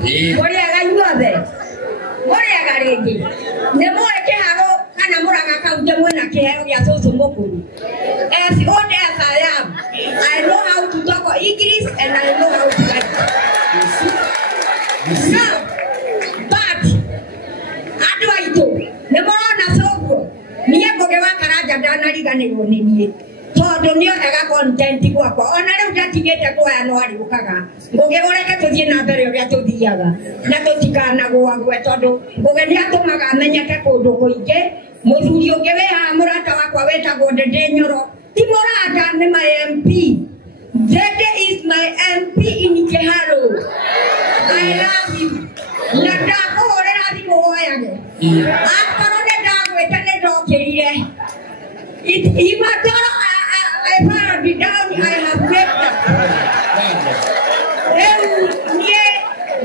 Moria ganyuothe. Moria garingi. Nemo ekeharo kana muranga kaunti mwena kehero gya soso mokuru. As old as I am, I know how to talk English and I know how to write. Now, but adwaito nemo na sogo. Niye kogewa karaja dana liganirwo ni niye. Todo nio ega content gwakwa ona riu ndatigite kwaya no ari gukaga ngugegoreke tuthie na mbere uria tuthiaga na tutikana gwagwe tondu ngugeni atumaga amenyeke kundu kuingi muthuri ungi we ha murata wakwa wetagwo Ndende Nyoro ti murata ni my MP. Ndende is my MP in Keharo. I love you na ndakuhurira thimu hoyage akorwo ni ndagwite ni ndokirire imatoro I have been down, I have left them.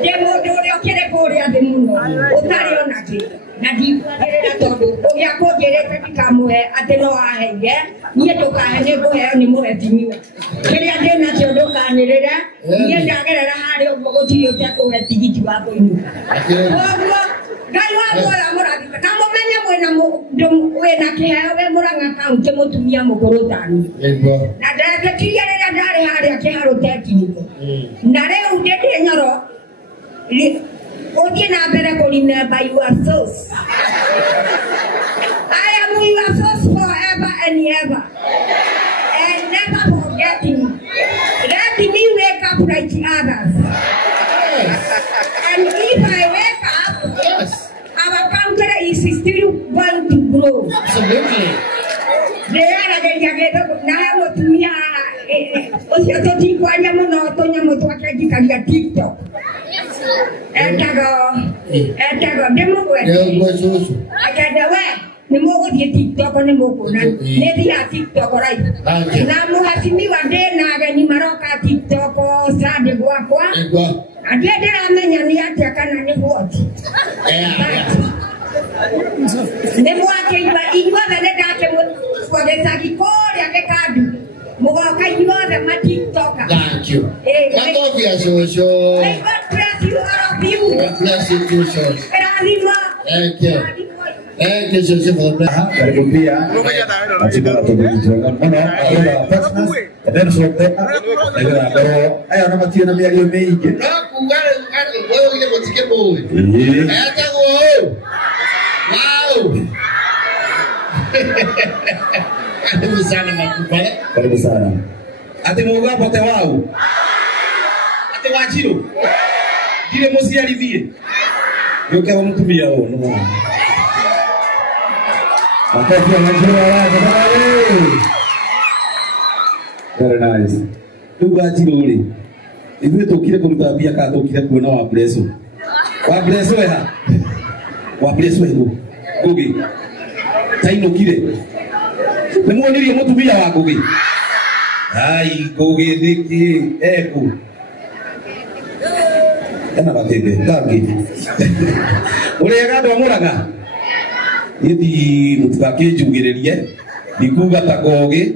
Demo kere korea de mundo. Otario nati. Nadi era todo. Oya ko jere katika muhe ateno ahege. Niye toka hene ko he ni muhe timiwa. Kere ade na todo ka nirera. Niye ndagera hari obo ti yote ko he tigiti wa ko inu. Gaiwa bora muradi. Namo menya mwena wena kihewe muranga kaunti mutumia mukorotani. Na dada kiyerera dare hari akiharo tekiniko. Na leo Ndende Nyoro Odie na bere ko remember your source. I am your source forever and ever. And never forgetting. Let me wake up like others. And if I wake up, our country is still going to grow. Absolutely. There are the Yagedo now to me. Osiyototi kwa nyamuno to nyamuto akajikalia TikTok. Etago demo wewe. Akadewe nimo di TikTok nimo kuna. Nedi ya TikTok right. Na muhasimi wa dena gani maroka TikTok sade gwakwa. Adede amenya ni ati akana ni what. Nemo akaiba inywa vile dake kwa desaki kodi akekadu. Thank you. God bless you, Osho. God bless you, all of you. God bless you too, Osho. Thank you. Thank you, Osho, for the karibu pia katika tunajiunga mkono na partners ndio sote ndio ayo na matio na mialio mengi wewe ile mtike boy hata wow karibu sana makubwa karibu sana ati mungu apote wao ati wachiro ile mosi alivie yoke wa mtumia wao no Makofi mazuri wako very nice. Tugajiro uri. Iwe tokire kumtabia ka tokire kuona wa blesso. Wa blesso ha. Wa blesso ego. Gogi. Taino kire. Ngemwonirie mutumia wa gogi. Ai gogi diki eko. Kana batende tangi. Uri gado muraga. Yeti mutukake jugererie nikuga takoge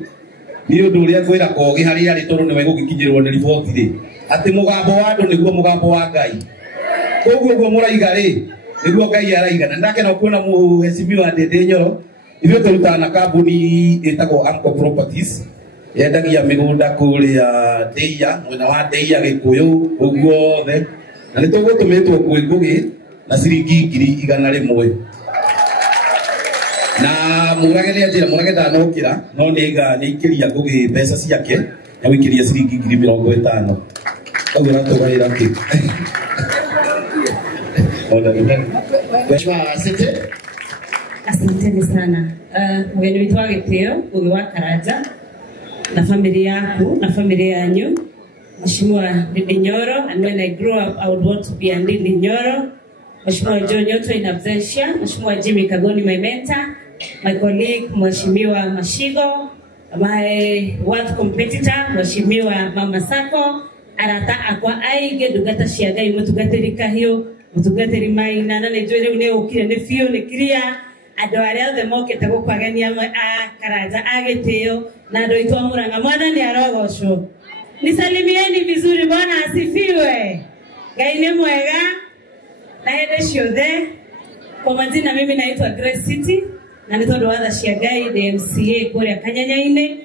niyo nduria kwira koge hari ari toro niwe gukinyirwo ni report ri ati mugambo wa andu niguo mugambo wa Ngai koguo go muraiga ri niguo Ngai araiga na ndake no kuona muheshimiwa Ndende Nyoro ithuĩ tũrutaga na kambuni ĩtagwo Amco Properties yendagia mĩgũnda kũrĩa Ndeia mwena wa Ndeia Gĩkũyũ ũguo othe na nĩ tũgũtũmĩtwo kwĩ Ngũgĩ na ciringi 100 na murage ni ajira murage ndanokira no niga nikiria Ngũgĩ mbeca ciake na wikiria ciringi 50,000 koguo natugaira ki Asante sana. Mgeni wetu wa Gĩtĩo Ngũgĩ wa Karanja na familia yako na familia yanyu Mheshimiwa Ndende Nyoro, and when I grow up I would want to be a Ndende Nyoro. Mheshimiwa John Nyoto in absentia, Mheshimiwa Jimmy Kagoni my mentor, my colleague Mheshimiwa Mashigo, my world competitor Mheshimiwa Mama Sako, arata akwa aige dugata ciagai mutugateri kahio mutugateri mai na ne jwere ne okire ne fio ne kria ado aria the moke tago kwagania a Karanja a Gĩtĩo na ndo itwa Murang'a mwana ni arogocwo. Nisalimieni vizuri, Bwana asifiwe. Ngai nĩ mwega na hĩndĩ ciothe. Kwa majina mimi naitwa Grace City na nĩ tondũ wa tha cia Ngai DMCA kũrĩa Kanyanya-inĩ.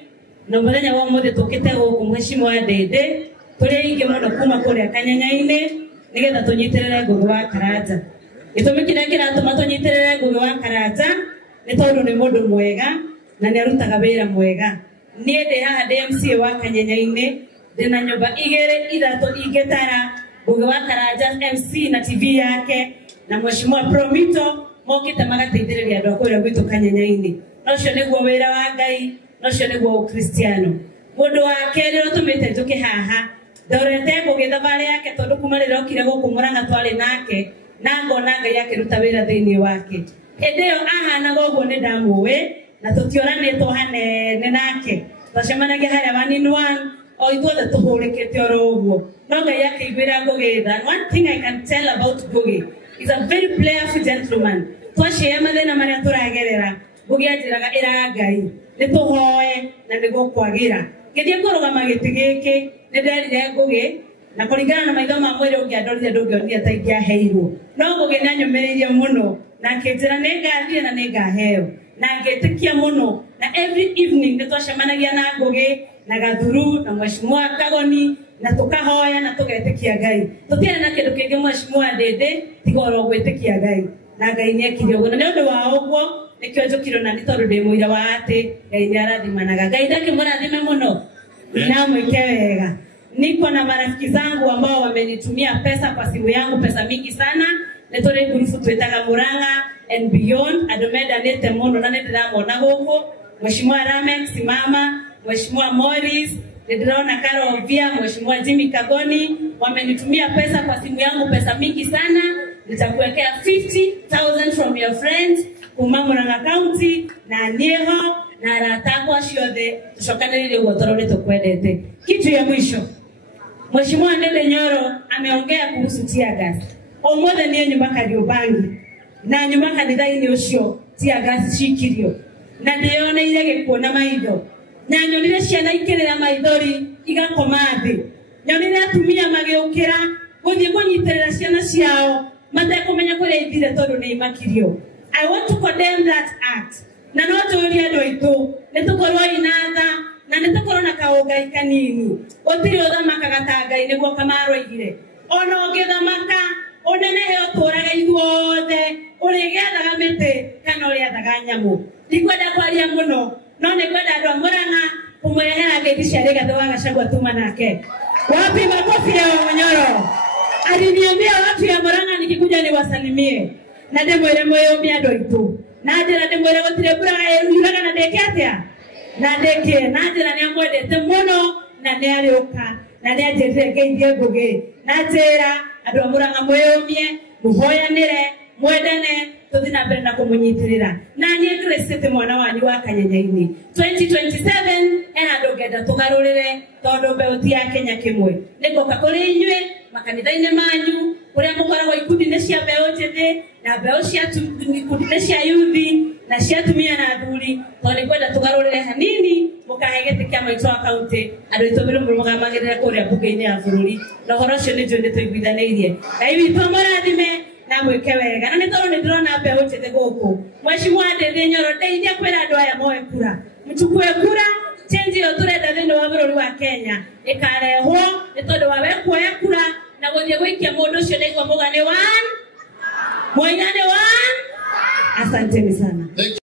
Na mũthenya wa ũmũthĩ tũkĩte gũkũ Mheshimiwa Ndĩndĩ tũrĩa ingĩ mũno kuma kũrĩa Kanyanya-inĩ nĩgetha tũnyitĩrĩre Ngũgĩ wa Karanja. Gĩtũmi kĩrĩa kĩratũma tũnyitĩrĩre Ngũgĩ wa Karanja nĩ tondũ nĩ mũndũ mwega na nĩ arutaga wĩra mwega. Niĩ ndĩ haha DMCA wa Kanyanya-inĩ ndĩna nyũmba 2-3 ingĩtara Ngũgĩ wa Karanja MC na TV yake na Mheshimiwa Promito mokĩte magateithĩrĩria andũ a kũrĩa gwitũ Kanyanya-inĩ. Nocio nĩguo wĩra wa Ngai, nocio nĩguo Ukristiano. Mũndũ wa kerĩ ũtũmĩte njũke haha ndorete Ngũgĩ thabarĩ yake tondũ kuma rĩrĩa okire gũkũ Mũrang'a twarĩ nake na ngona Ngai akĩruta wĩra thĩinĩ wake. Hĩndĩ ĩyo ahanaga ũguo nĩ ndamũĩ na tũtioranĩtwo hanene nake. Twacemanagia harĩa 1-in-1 o ithuothe tũhũrĩkĩte oro ũguo. No Ngai akĩiguĩra Ngũgĩ tha. One thing I can tell about Ngũgĩ, he's a very playful gentleman. Twacĩĩa mathĩna marĩa tũragerera Ngũgĩ anjĩraga ĩra Ngai nĩtũhoe na nĩgũkwagĩra. Ngĩthiĩ kũrũgama gĩtĩ gĩkĩ nĩ nderire Ngũgĩ na kũringana na maitho ma mwĩrĩ ũngĩandorire ndũngĩonire ta ingĩaheirwo. No Ngũgĩ nĩanyũmĩrĩirie mũno na akĩnjĩra nĩngathire na nĩngaheo na ngĩtĩkia mũno. Na every evening nĩtwacemanagia na Ngũgĩ na Gathuru na Mheshimiwa Kagoni na tukahoya na tugetĩkia Ngai. Tũtiarĩ na kĩndũ kĩngĩ Mheshimiwa Ndĩndĩ tiga oro gwĩtĩkia Ngai. Na Ngai nĩekire ũguo. Na nĩ ũndũ wa ũguo nĩkĩo njũkirwo na nĩ tondũ ndĩ mũira wa atĩ Ngai nĩarathimanaga. Ngai ndakĩmũrathime mũno na mwĩke wega. Niko na marafiki zangu ambao wamenitumia pesa kwa simu yangu, pesa mingi sana. Nĩtũrĩ ngurubu twĩtaga Mũrang'a and Beyond. Andũ mendanĩte mũno na nĩndĩramona gũkũ. Mheshimiwa Ramek Simama, Mheshimiwa Morris, nĩndĩrona Carol Ovia, Mheshimiwa Jimmy Kagoni wamenitumia pesa kwa simu yangu, pesa mingi sana. Nitakuwekea 50,000 from your friends kuma Mũrang'a County na Nieho na aratakwa ciothe tucokanĩrĩrie guo tondũ nĩtũkwendete. Kitu ya mwisho, Mheshimiwa Ndĩndĩ Nyoro ameongea kuhusu tear gas. Ũmũthĩ niĩ nyuma Kariobangi na nyuma kanitha-inĩ ũcio tear gas cikirio na ndĩyoneire gĩkuũ na maitho na nyonire ciana ikĩrĩra maithori igakoma thĩ. Nyonire atumia magĩũkĩra gũthiĩ kũnyitĩrĩra ciana ciao matekũmenya kũrĩa ithire tondũ nĩ imakirio. I want to condemn that act. Na no tũũrie andũ aitũ nĩtũkorwo inatha na nĩtũkorwo na kaũngai kanini. Gũtirĩ ũthamakaga ta Ngai nĩguo Kamarũoigire. Ona ũngĩthamaka ũnenehe ũtũũraga ithuothe ũrĩgĩathaga mĩtĩ kana ũrĩathaga nyamũ. Ndikwenda kwaria mũno no nĩkwenda andũ a Mũrang'a kũmũrehera ngeithi cia Rigathĩ wa Gachagua tuma nake. Wapi makofi ya Nyoro? Aliniambia watu ya Mũrang'a nikikuja niwasalimie na ndĩmwĩre mwĩyũmie andũ aitũ. Na njĩra ndĩmwĩre gũtirĩ mbura yuraga na ndĩke atĩa na ndĩke. Na njĩra nĩamwendete mũno na nĩarĩũka na nĩanjĩrire ngeithie Ngũgĩ. Na njĩra andũ a Mũrang'a mwĩyũmie, mũhoyanĩre, mwendane, tũthiĩ na mbere na kũmũnyitĩrĩra. Na niĩ Grace City mwana wanyu wa Kanyanya-inĩ 2027 handũ ngenda tũgarũrĩre tondũ mbeũ ti ya Kenya kĩmwe. Nĩngoka kũrĩ inyuĩ makanitha-inĩ manyu kũrĩa mũkoragwo ikundi-inĩ cia mbeũ njĩthĩ na mbeũ cia ikundi-inĩ cia yuthi na cia atumia na athuri tondũ nĩkwenda tũgarũrĩre hanini mũkahe gĩtĩ kĩa maitũ wa kaũntĩ andũ aitũ mũrũgamagĩrĩre kũrĩa mbunge-inĩ ya bũrũri. Na ũhoro ũcio nĩ njũĩ nĩtũiguithanĩirie. Ngai witũ amũrathime na mwĩke wega. Na nĩ tondũ nĩndĩrona mbeũ njĩthĩ gũkũ. Mheshimiwa Ndĩndĩ Nyoro ndeithia kwĩra andũ aya moe kura. Mchukue kura, change ĩyo tũrenda thĩinĩ wa bũrũri wa Kenya ĩkarehwo nĩ tondũ wa we kuoya kura na gũthiĩ gũikia mũndũ ũcio nĩguo mũgane one. Mũigane one. Asanteni sana.